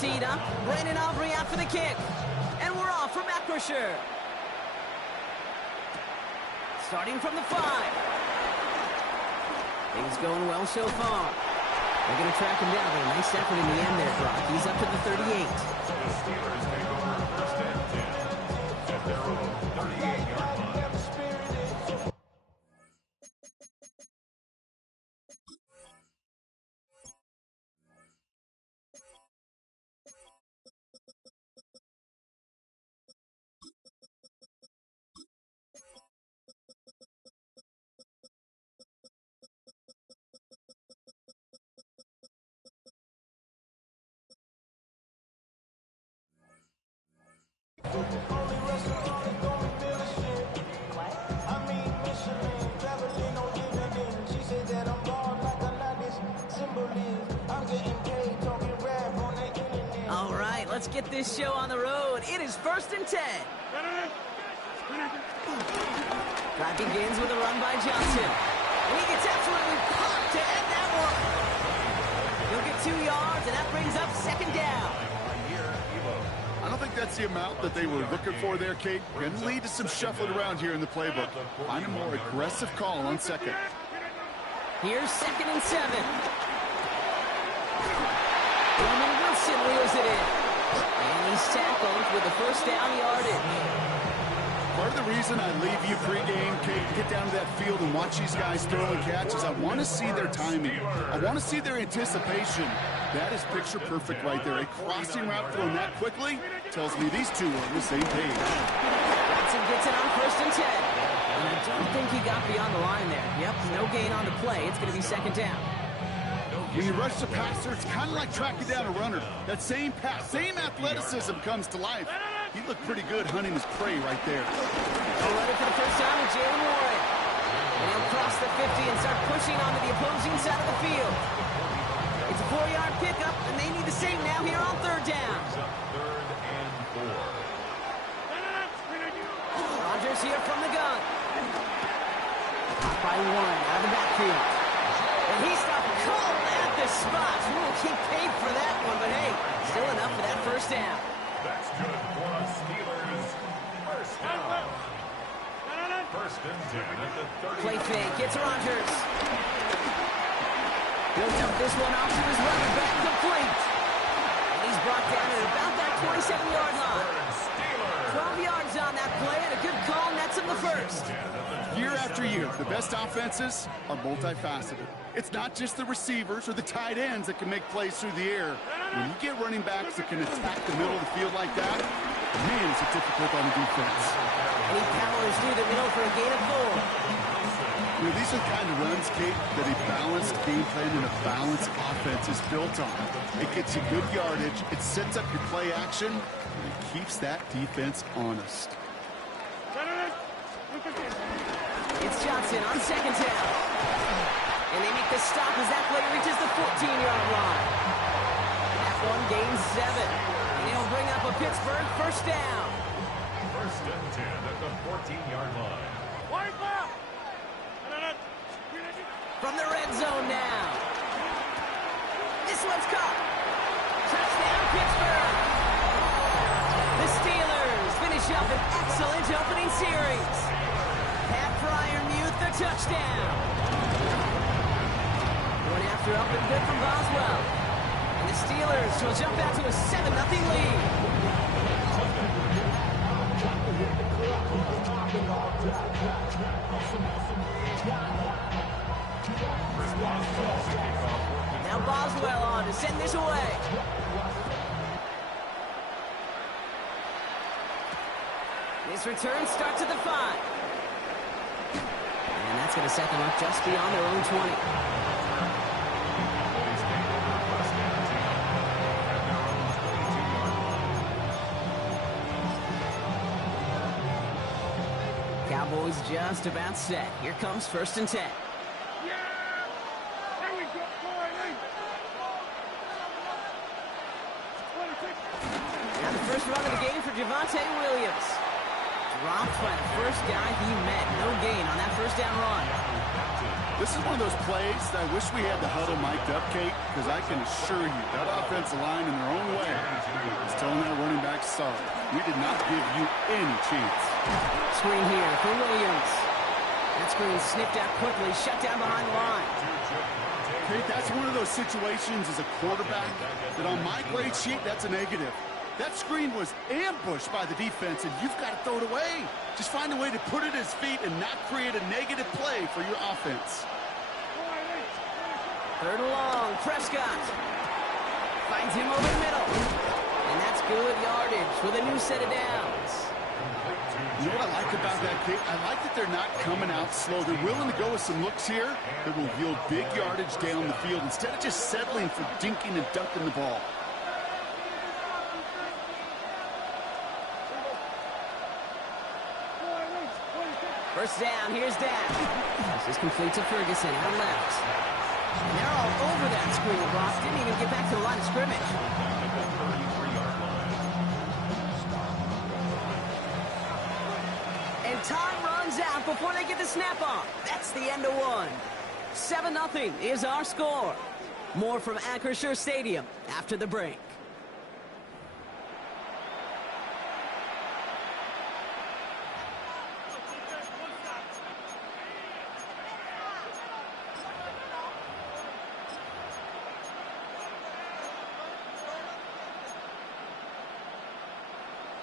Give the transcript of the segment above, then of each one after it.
teed up. Brandon Aubrey out for the kick. And we're off from Acrisure. Starting from the 5. Things going well so far. They're going to track him down, but a nice effort in the end there, Brock. He's up to the 38. The Steelers take over first and 10 at their own 38-yard line. All right, let's get this show on the road. It is first and 10. Drive begins with a run by Johnson. And he gets absolutely popped to end that one. He'll get 2 yards, and that brings up second down. I don't think that's the amount that they were looking for there, Kate. Going to lead to some shuffling around here in the playbook. Find a more aggressive call on second. Here's second and 7. Roman Wilson wheels it in. And he's tackled with a first down yardage. Part of the reason I leave you pregame, Kate, get down to that field and watch these guys throw and catch is I want to see their timing. I want to see their anticipation. That is picture perfect right there. A crossing route thrown that quickly tells me these two are on the same page. Johnson gets it on first and 10. And I don't think he got beyond the line there. Yep, no gain on the play. It's going to be second down. When you rush the passer, it's kind of like tracking down a runner. That same pass, same athleticism comes to life. He looked pretty good hunting his prey right there. They're ready for the first time with Jalen Warren. And he'll cross the 50 and start pushing onto the opposing side of the field. It's a 4-yard pickup, and they need the same now here on third down. Third and 4. Rodgers here from the gun. Caught by Warren out of the backfield. And he stopped cold at the spot. We'll keep paid for that one, but hey, still enough for that first down. That's good for the Steelers. First down. First and 10 at the 30. Play fake, gets Rodgers. He'll dump this one off to his running back, complete. And he's brought down at about that 27-yard line. 12 yards on that play, and a good call nets him the first. Year after year, the best offenses are multifaceted. It's not just the receivers or the tight ends that can make plays through the air. When you get running backs that can attack the middle of the field like that, man, it's difficult on the defense. And he powers through the middle for a gain of 4. You know, these are the kind of runs, Kate, that a balanced game plan and a balanced offense is built on. It gets you good yardage, it sets up your play action, and it keeps that defense honest. It's Johnson on second down. And they make the stop as that play reaches the 14-yard line. That one gains 7. And he'll bring up a Pittsburgh first down. First and 10 at the 14-yard line. From the red zone now. This one's caught. Touchdown, Pittsburgh. The Steelers finish up an excellent opening series. Pat Fryermuth, the touchdown. Going after up and good from Boswell. And the Steelers will jump out to a 7-0 lead. Now Boswell on to send this away. This return starts at the 5. And that's going to set them up just beyond their own 20. Cowboys just about set. Here comes first and 10. Now the first run of the game for Javonte Williams. Dropped by the first guy he met. No gain on that first down run. This is one of those plays that I wish we had the huddle mic'd up, Kate, because I can assure you that offensive line in their own way is telling that running back, sorry, we did not give you any chance. Screen here for Williams. That screen snipped out quickly, shut down behind the line. Kate, that's one of those situations as a quarterback that on my grade sheet, that's a negative. That screen was ambushed by the defense, and you've got to throw it away. Just find a way to put it at his feet and not create a negative play for your offense. Third and long, Prescott finds him over the middle. And that's good yardage with a new set of downs. You know what I like about that, Kate? I like that they're not coming out slow. They're willing to go with some looks here that will yield big yardage down the field instead of just settling for dinking and dunking the ball. First down, here's Dak. This is complete to Ferguson, out left. And they're all over that screen. Brock didn't even get back to the line of scrimmage. And time runs out before they get the snap off. That's the end of one. 7-0 is our score. More from Acrisure Stadium after the break.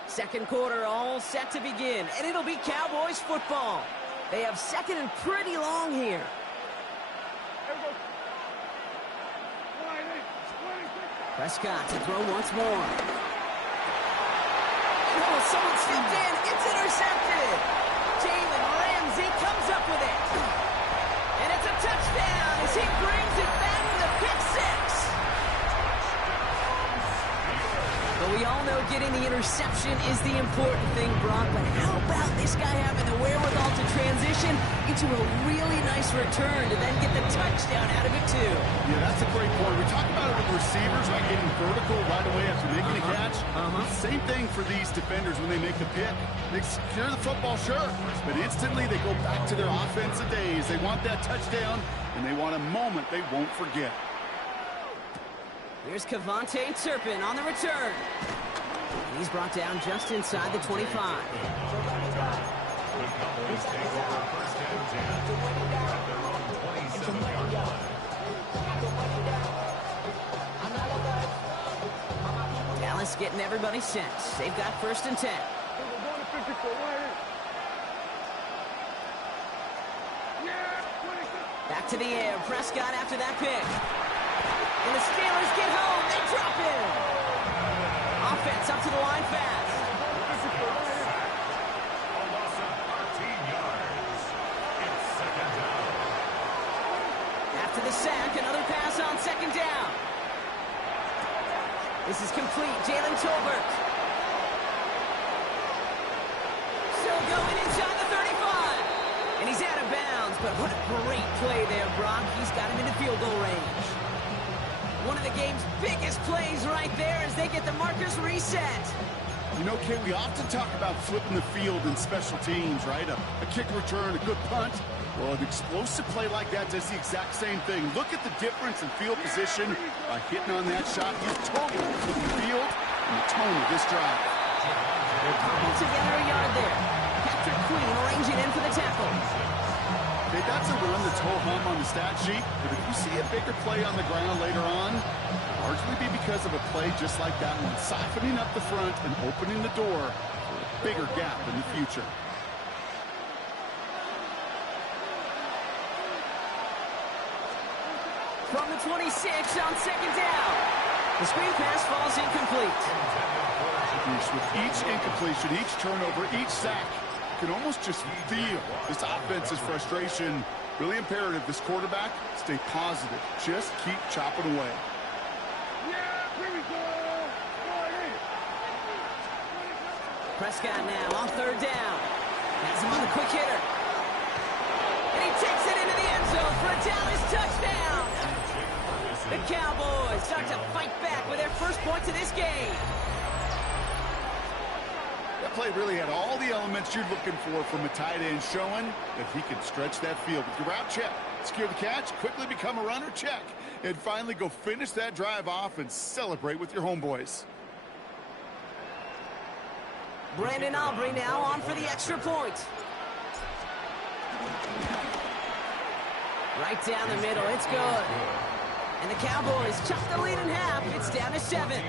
Second quarter all set to begin, and it'll be Cowboys football. They have second and pretty long here. Prescott to throw once more. Oh, someone stepped in. It's intercepted. Jalen Ramsey comes up with it. And it's a touchdown as he brings it back with a pick six. But we all know getting the interception is the important thing, Brock. But how about this guy having the wherewithal to transition into a really nice return to then get the touchdown out of it, too? Yeah, that's a great point. We talk about it with receivers, like getting vertical right away after making a catch. Same thing for these defenders when they make the pick. They secure the football, sure, but instantly they go back to their offensive days. They want that touchdown, and they want a moment they won't forget. Here's Kevontae Turpin on the return. He's brought down just inside the 25. Dallas getting everybody set. They've got first and 10. Back to the air. Prescott after that pick. And the Steelers get home. They drop in. Offense up to the line fast. After the sack, another pass on second down. This is complete. Jalen Tolbert. Still going inside the 35. And he's out of bounds. But what a great play there, Brock. He's got him into field goal range. One of the game's biggest plays right there as they get the markers reset. You know, Kate, we often talk about flipping the field in special teams, right? A kick return, a good punt. Well, an explosive play like that does the exact same thing. Look at the difference in field position by hitting on that shot. He's totally flipping the field and the tone of this drive. They're cobbled together a yard there. Patrick Queen arranging in for the tackle. Okay, that's a run that's ho-hum on the stat sheet, but if you see a bigger play on the ground later on, it'll largely be because of a play just like that one, softening up the front and opening the door for a bigger gap in the future. From the 26 on second down. The screen pass falls incomplete. With each incompletion, each turnover, each sack, you can almost just feel this offense's frustration. Really imperative, this quarterback, stay positive. Just keep chopping away. Prescott now on third down. Has him on the quick hitter. And he takes it into the end zone for a Dallas touchdown. The Cowboys start to fight back with their first points of this game. That play really had all the elements you're looking for from a tight end, showing that he can stretch that field. With your route, check. Secure the catch, quickly become a runner, check. And finally go finish that drive off and celebrate with your homeboys. Brandon Aubrey now on for the extra point. Right down the middle, it's good. And the Cowboys chop the lead in half. It's down to 7.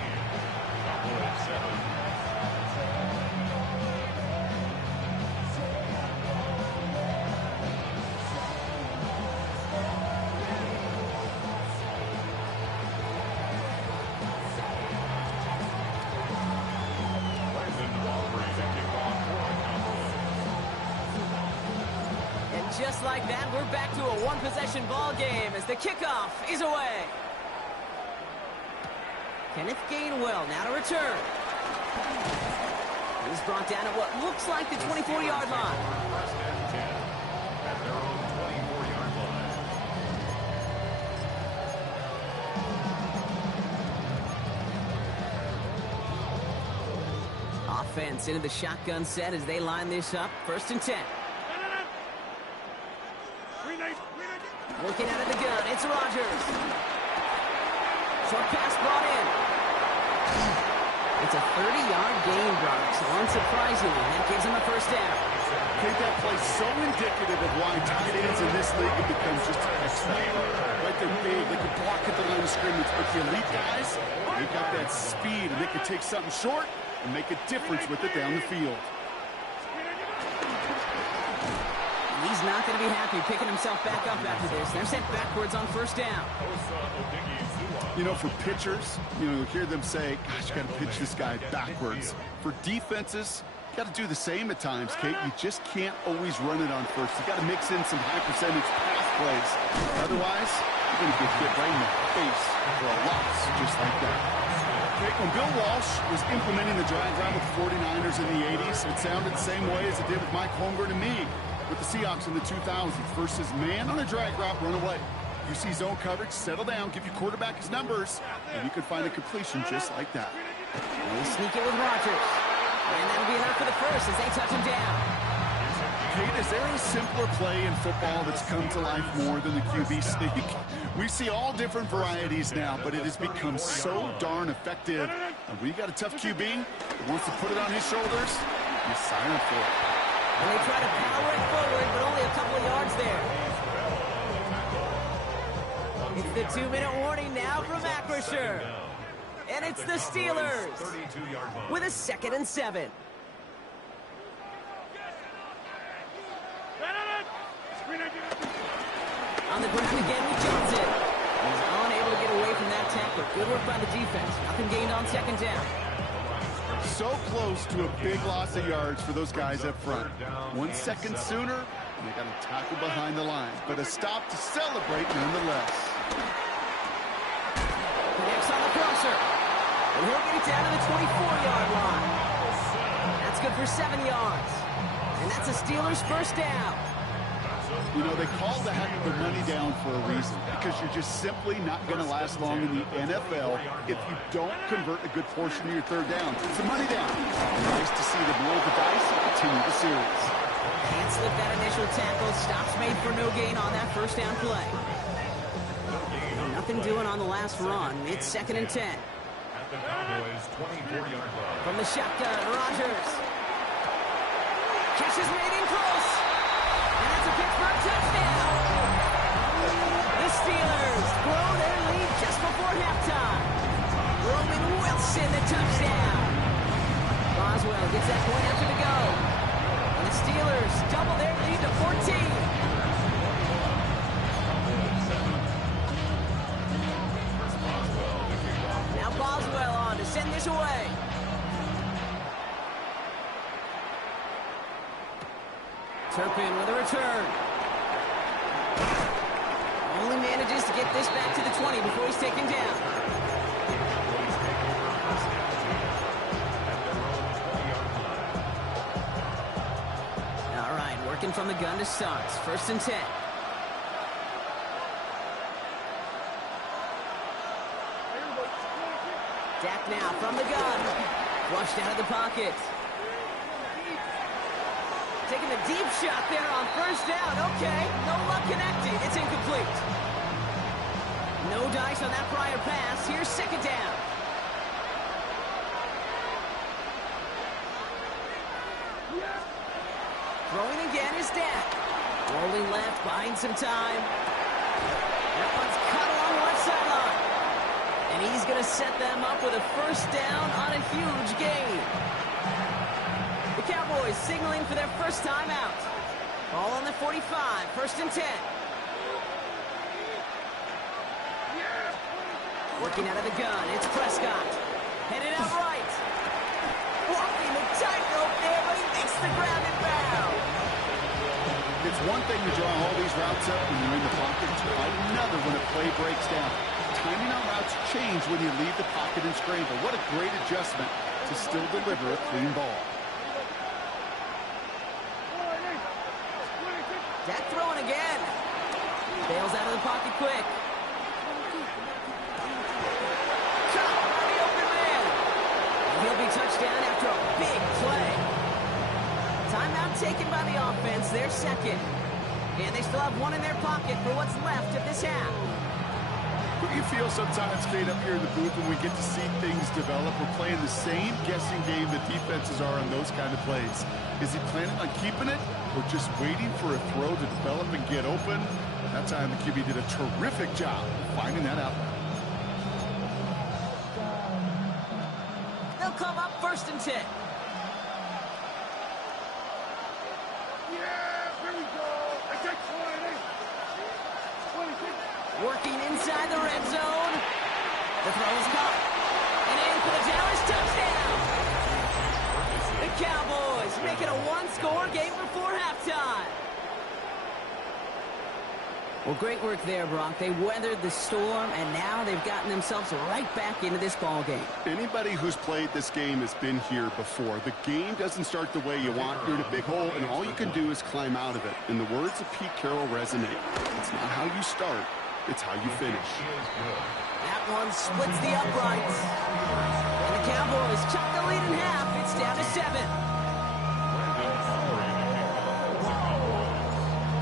Just like that, we're back to a one-possession ball game as the kickoff is away. Kenneth Gainwell now to return. He's brought down at what looks like the 24-yard line. First and 10 at their own 24-yard line. Offense into the shotgun set as they line this up. First and 10. Looking out of the gun, it's Rodgers. Short pass brought in. It's a 30-yard gain, Brock, so unsurprisingly, that gives him a first down. Okay, that play so indicative of why tight ends in this league have become just a X factor. Right, they're big, they can block at the line of scrimmage, but the elite guys, they've got that speed, and they can take something short and make a difference with it down the field. He's not going to be happy picking himself back up after this. They're sent backwards on first down. You know, for pitchers, you hear them say, gosh, you got to pitch this guy backwards. For defenses, you got to do the same at times, Kate. You just can't always run it on first. You got to mix in some high-percentage pass plays. Otherwise, you're going to get hit right in the face for a loss just like that. When Bill Walsh was implementing the drag route with the 49ers in the 80s, it sounded the same way as it did with Mike Holmgren and me with the Seahawks in the 2000s versus man on a drag route, run away. You see zone coverage, settle down, give your quarterback his numbers, and you can find a completion just like that. They sneak it with Rodgers. And that'll be enough for the first as they touch him down. Kate, is there a simpler play in football that's come to life more than the QB sneak? We see all different varieties now, but it has become so darn effective. And when you got a tough QB that wants to put it on his shoulders, you sign up for it. And they try to power it forward, but only a couple of yards there. It's the 2-minute warning now from Acrisure. And it's the Steelers with a 2nd and 7. On the ground again with Johnson. He's unable to get away from that tackle. Good work by the defense. Nothing gained on 2nd down. So close to a big loss of yards for those guys up front. 1 second sooner, and they got to tackle behind the line. But a stop to celebrate nonetheless. Connects on the crosser. And he'll get it down to the 24-yard line. That's good for 7 yards. And that's a Steelers first down. You know, they call that the money down for a reason, because you're just simply not going to last long in the NFL if you don't convert a good portion of your 3rd down. It's a money down. Nice to see them roll the dice and continue the series. Can't slip that initial tackle. Stops made for no gain on that first down play. And nothing doing on the last run. It's 2nd and 10. At the Cowboys' 24-yard line. From the shotgun, Rodgers. Catch is made in close. And that's a Pittsburgh touchdown. The Steelers blow their lead just before halftime. Roman Wilson, the touchdown. Boswell gets that point after the go. And the Steelers double their lead to 14. Now Boswell on to send this away. Turpin with a return. Only manages to get this back to the 20 before he's taken down. All right, working from the gun to start. 1st and 10. Dak now from the gun. Flushed out of the pocket. Taking a deep shot there on first down. Okay, no luck connecting. It's incomplete. No dice on that prior pass. Here's second down. Throwing again is Dak. Rolling left, buying some time. That one's cut along left sideline. And he's going to set them up with a first down on a huge gain. The Cowboys signaling for their first time out. Ball on the 45, first and 10. Working out of the gun, it's Prescott. Headed out right. Walking the tightrope there, but he makes the ground and bound. It's one thing to draw all these routes up when you're in the pocket. Quite another when a play breaks down. Timing on routes change when you leave the pocket and scramble. What a great adjustment to still deliver a clean ball. Dak throwing again. Bails out of the pocket quick. Caught by the open man. And he'll be touchdown after a big play. Timeout taken by the offense. They're second. And they still have one in their pocket for what's left of this half. What do you feel sometimes, Kate, up here in the booth when we get to see things develop? We're playing the same guessing game that defenses are on those kind of plays. Is he planning on keeping it or just waiting for a throw to develop and get open? That time the QB did a terrific job of finding that out. They'll come up first and 10. Working inside the red zone. The throw is caught. And in for the Dallas touchdown. The Cowboys make it a one-score game before halftime. Well, great work there, Brock. They weathered the storm, and now they've gotten themselves right back into this ball game. Anybody who's played this game has been here before. The game doesn't start the way you want. You're in a big hole, and all you can do is climb out of it. And the words of Pete Carroll resonate. It's not how you start, it's how you finish. That one splits the uprights. And the Cowboys chop the lead in half. It's down to 7.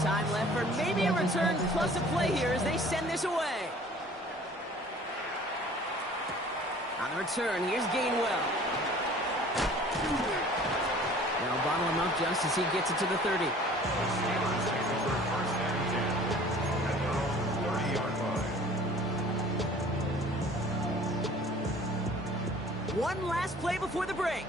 Time left for maybe a return plus a play here as they send this away. On the return, here's Gainwell. They'll bottle him up just as he gets it to the 30. One last play before the break.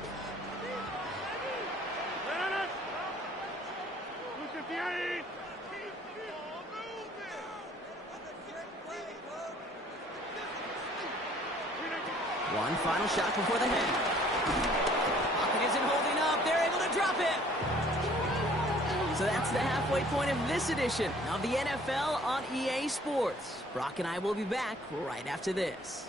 One final shot before the hand. Pocket isn't holding up. They're able to drop it. So that's the halfway point of this edition of the NFL on EA Sports. Brock and I will be back right after this.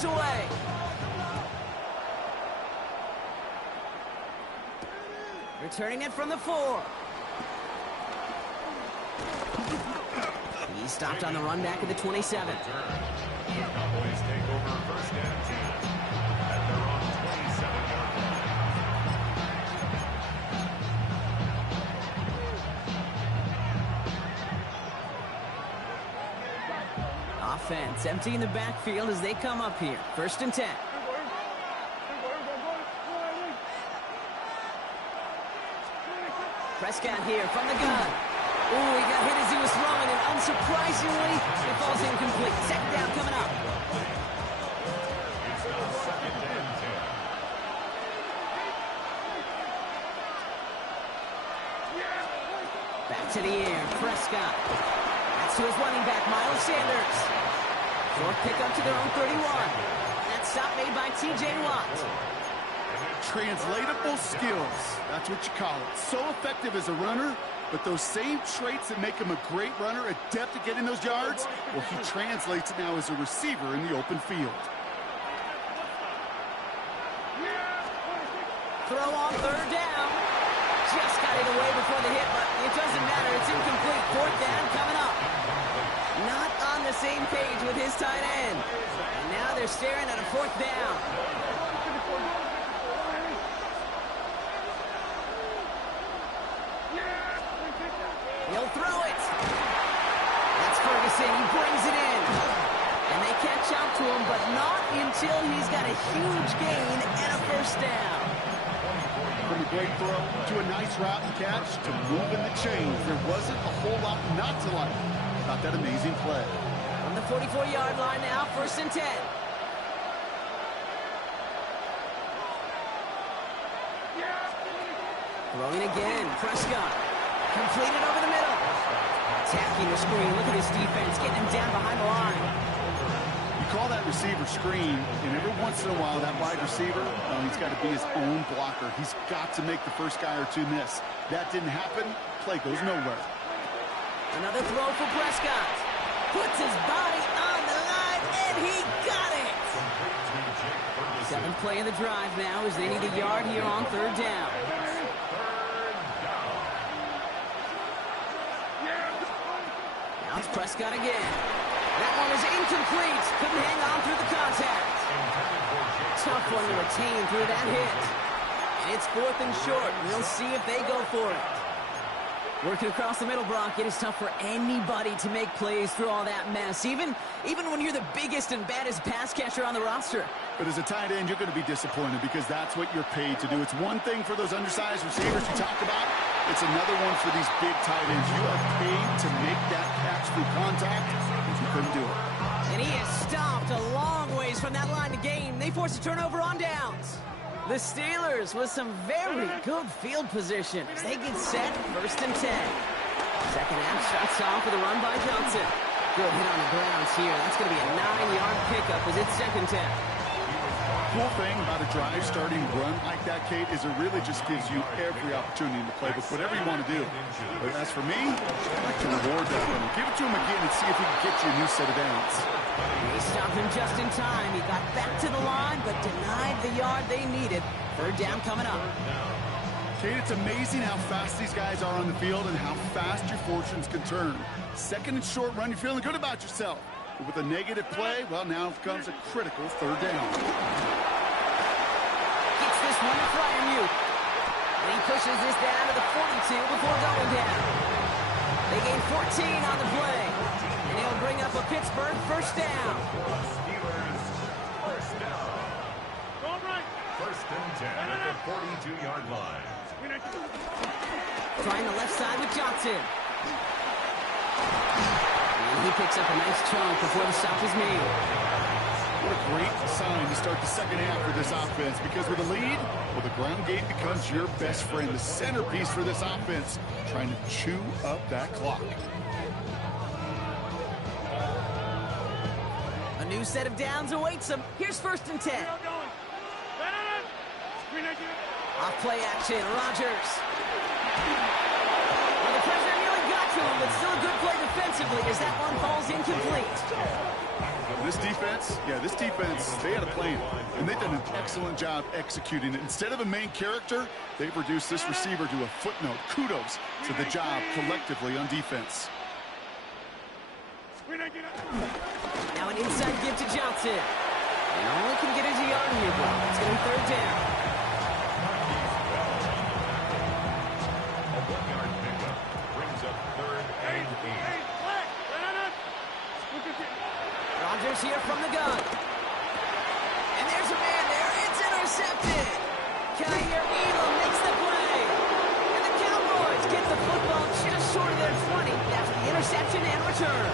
Away. Returning it from the 4. He stopped on the run back at the 27. Cowboys take over first and 10 at their own 27-yard line. Offense emptying the backfield as they come up here. First and 10. Prescott here from the gun. Ooh, he got hit as he was throwing, and unsurprisingly, it falls incomplete. Second down coming up. It's now second and 10. Back to the air, Prescott. That's to his running back, Miles Sanders. Short pickup to their own 31. That stop made by T.J. Watt. Translatable skills. That's what you call it. So effective as a runner, But those same traits that make him a great runner, adept at getting those yards, well, he translates it now as a receiver in the open field. Throw on third down. Just got it away before the hit, but it doesn't matter. It's incomplete. Fourth down coming up. Not on the same page with his tight end. And now they're staring at a fourth down. He'll throw it. That's Ferguson. He brings it in. And they catch up to him, but not until he's got a huge gain and a first down. From a great throw to a nice route and catch to moving the chains. There wasn't a whole lot not to like about that amazing play. On the 44-yard line now, 1st and 10. Throwing again, Prescott. Completed over the middle. Attacking the screen. Look at his defense, getting him down behind the line. You call that receiver screen, and every once in a while, that wide receiver, he's got to be his own blocker. He's got to make the first guy or two miss. That didn't happen. Play goes nowhere. Another throw for Prescott. Puts his body on the line, and he got it. 7th play of the drive now as they need a yard here on 3rd down. Now it's Prescott again. That one is incomplete. Couldn't hang on through the contact. Tough one to retain through that hit. And it's 4th and short. We'll see if they go for it. Working across the middle, Brock, it is tough for anybody to make plays through all that mess, even when you're the biggest and baddest pass catcher on the roster. But as a tight end, you're going to be disappointed because that's what you're paid to do. It's one thing for those undersized receivers you talked about. It's another one for these big tight ends. You are paid to make that catch through contact. If you couldn't do it. And he is stopped a long ways from that line to gain. They force a turnover on downs. The Steelers with some very good field position as they get set, 1st and 10. Second half starts off with a run by Johnson. Good hit on the grounds here. That's going to be a 9-yard pickup as it's 2nd down. Cool thing about a drive starting run like that, Kate, is it really just gives you every opportunity in the playbook, whatever you want to do. But as for me, I'd like to reward that one. Give it to him again and see if he can get you a new set of downs. They stopped him just in time. He got back to the line, but denied the yard they needed. 3rd down coming up. Kate, it's amazing how fast these guys are on the field and how fast your fortunes can turn. 2nd and short run, you're feeling good about yourself. But with a negative play, well, now comes a critical 3rd down. Gets this one to Fryermuth. And he pushes this down to the 42 before going down. They gain 14 on the play. And he'll bring up a Pittsburgh 1st down. Steelers, 1st down. 1st and 10 at the 42-yard line. Trying the left side with Johnson. And he picks up a nice chunk before the stop is made. What a great sign to start the second half for this offense, because with a lead, well, the ground game becomes your best friend, the centerpiece for this offense, trying to chew up that clock. A new set of downs awaits him. Here's 1st and 10. Off play action, Rodgers. Well, the pressure nearly got to him, but still a good play defensively as that one falls incomplete. This defense, they had a plan, and they've done an excellent job executing it. Instead of a main character, they've reduced this receiver to a footnote. Kudos to the job collectively on defense. Now an inside give to Johnson. And all he can get is a yard here, bro. It's going to be 3rd down. A 1-yard pickup brings up 3rd and 8. Rodgers here from the gun. And there's a man there. It's intercepted. Kaiir Elam makes the play. And the Cowboys get the football just short of their 20 after the interception and return.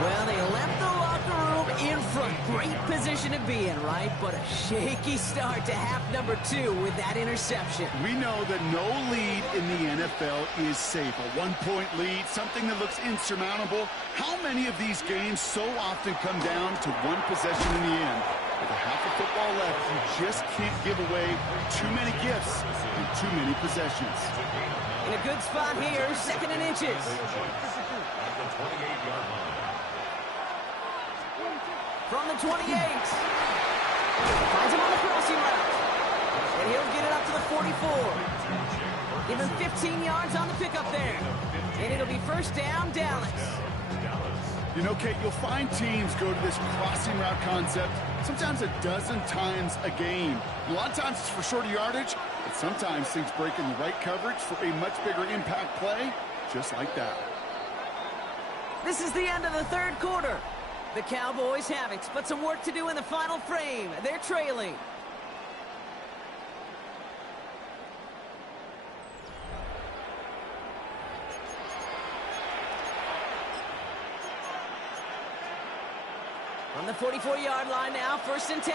Well, they left the locker room in front. Great position to be in, right? But a shaky start to half number 2 with that interception. We know that no lead in the NFL is safe. A 1-point lead, something that looks insurmountable. How many of these games so often come down to one possession in the end? With a half of football left, you just can't give away too many gifts and too many possessions. In a good spot here, 2nd and inches. At the 28-yard line. From the 28. Finds him on the crossing route. And he'll get it up to the 44. Give him 15 yards on the pickup there. And it'll be 1st down, Dallas. You know, Kate, you'll find teams go to this crossing route concept sometimes a dozen times a game. A lot of times it's for shorter yardage, but sometimes things break in the right coverage for a much bigger impact play, just like that. This is the end of the 3rd quarter. The Cowboys have it, but some work to do in the final frame. They're trailing. On the 44-yard line now, 1st and 10.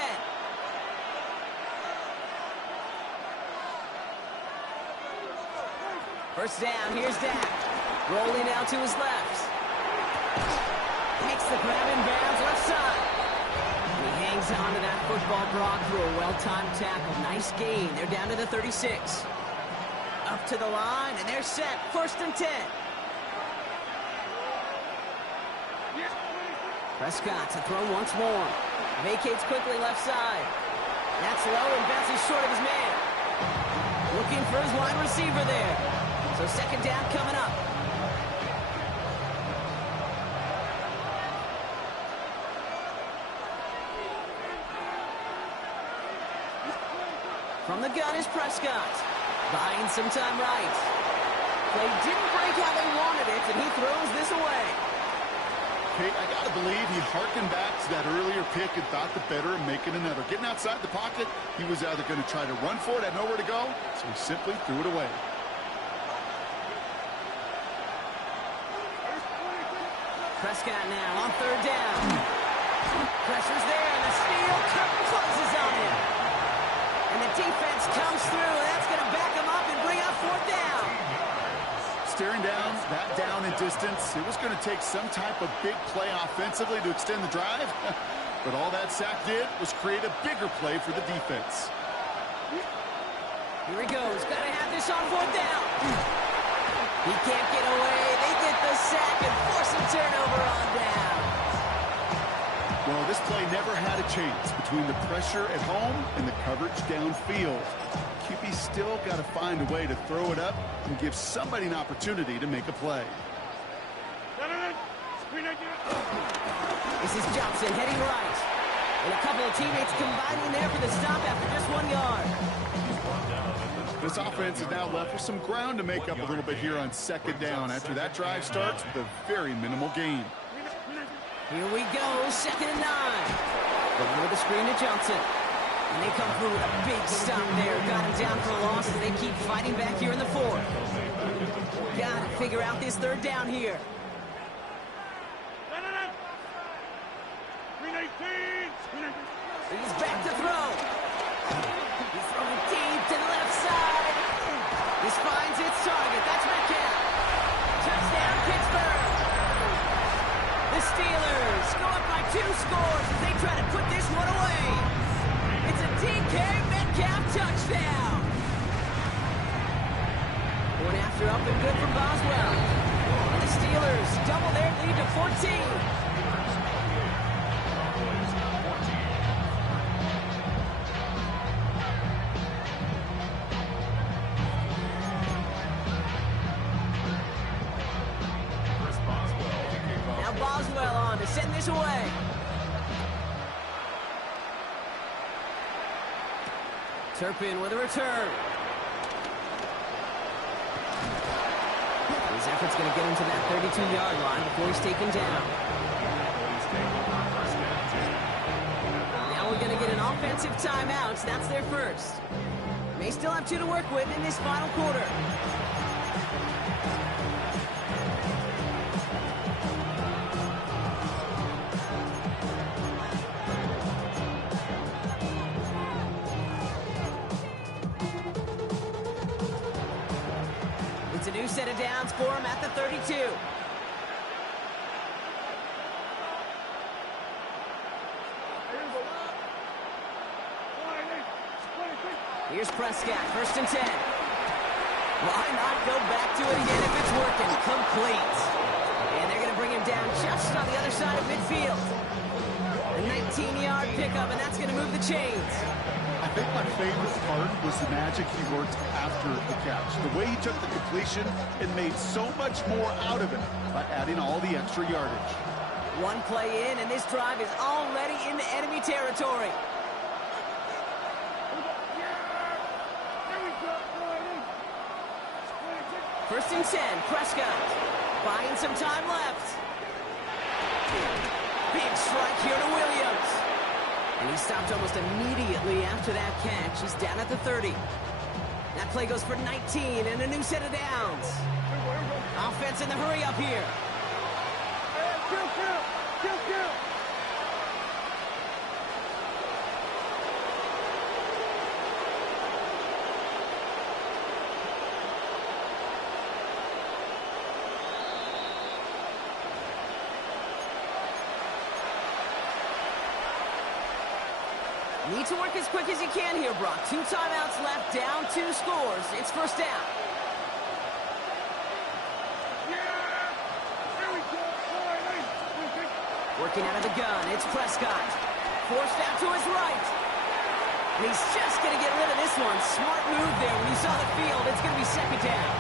First down, here's Dak. Rolling out to his left. Makes the grab in bounds left side. And he hangs on to that football, Brock, through a well-timed tackle. Nice gain. They're down to the 36. Up to the line, and they're set. 1st and 10. Prescott to throw once more. Vacates quickly left side. That's low and bounces short of his man. Looking for his wide receiver there. So 2nd down coming up. From the gun is Prescott. Buying some time right. Play didn't break how they wanted it, and he throws this away. Kate, I got to believe he harkened back to that earlier pick and thought the better of making another. Getting outside the pocket, he was either going to try to run for it, had nowhere to go, so he simply threw it away. Prescott now on 3rd down. Pressure's there, and the steal closes on him. And the defense comes through, and that's going to back him up and bring up 4th down. Staring down, that down in distance, it was going to take some type of big play offensively to extend the drive. But all that sack did was create a bigger play for the defense. Here he goes. Got to have this on 4th down. He can't get away. They get the sack and force a turnover on down. Well, this play never had a chance between the pressure at home and the coverage downfield. QB still got to find a way to throw it up and give somebody an opportunity to make a play. This is Johnson heading right. And a couple of teammates combining there for the stop after just 1 yard. This offense is now left with some ground to make up a little bit here on 2nd down after that drive starts with a very minimal gain. Here we go, 2nd and 9. Going with the screen to Johnson. And they come through with a big stop there. Got him down for a loss as they keep fighting back here in the 4th. Got to figure out this 3rd down here. He's back to throw. He's throwing deep to the left side. This finds its target. That's Metcalf. Touchdown, Pittsburgh. The Steelers go up by 2 scores as they try to put this one away. It's a DK Metcalf touchdown. Going after up and good from Boswell. And the Steelers double their lead to 14. Boswell on to send this away. Turpin with a return. His effort's going to get him to that 32-yard line before he's taken down. Now we're going to get an offensive timeout. That's their first. May still have 2 to work with in this final quarter. It's a new set of downs for him at the 32. Here's Prescott, 1st and 10. Why not go back to it again if it's working? Complete. And they're going to bring him down just on the other side of midfield. A 19-yard pickup, and that's going to move the chains. I think my favorite part was the magic he worked after the catch. The way he took the completion and made so much more out of it by adding all the extra yardage. One play in, and this drive is already into enemy territory. First and 10, Prescott. Buying some time left. Big strike here to Williams. And he stopped almost immediately after that catch. He's down at the 30. That play goes for 19 and a new set of downs. Offense in the hurry up here. Need to work as quick as you can here, Brock. 2 timeouts left, down 2 scores. It's 1st down. Working out of the gun, it's Prescott. Forced out to his right. And he's just going to get rid of this one. Smart move there. When you saw the field, it's going to be 2nd down.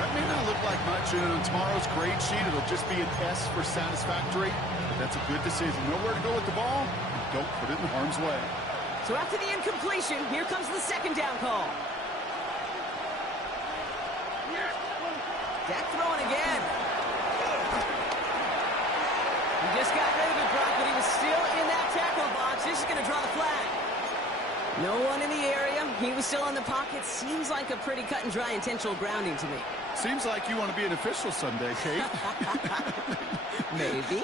That may not look like much, and on tomorrow's grade sheet, it'll just be an S for satisfactory. But that's a good decision. Nowhere to go with the ball. Don't put it in harm's way. So after the incompletion, here comes the 2nd down call. Dak throwing again. He just got rid of it, Brock, but he was still in that tackle box. This is going to draw the flag. No one in the area. He was still in the pocket. Seems like a pretty cut and dry intentional grounding to me. Seems like you want to be an official someday, Kate. Maybe.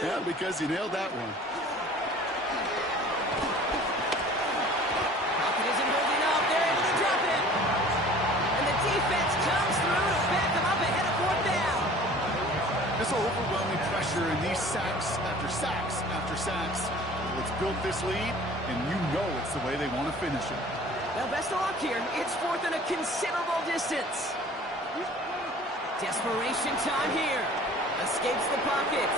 Yeah, because you nailed that one. Pocket isn't holding up. They're able to drop it. And the defense comes through to back them up ahead of 4th down. This overwhelming pressure and these sacks after sacks after sacks. It's built this lead, and you know it's the way they want to finish it. Well, best of luck here. It's 4th and a considerable distance. Desperation time here. Escapes the pocket.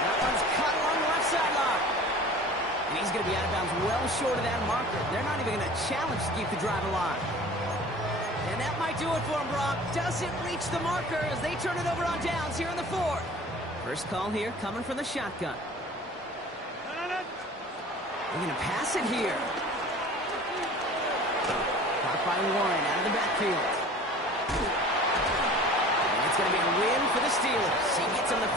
That one's cut along the left sideline. And he's going to be out of bounds well short of that marker. They're not even going to challenge to keep the drive alive. And that might do it for him, Brock. Doesn't reach the marker as they turn it over on downs here in the 4th. First call here coming from the shotgun. They're going to pass it here. Caught by Warren out of the backfield. And it's going to be a win for the Steelers. He gets him the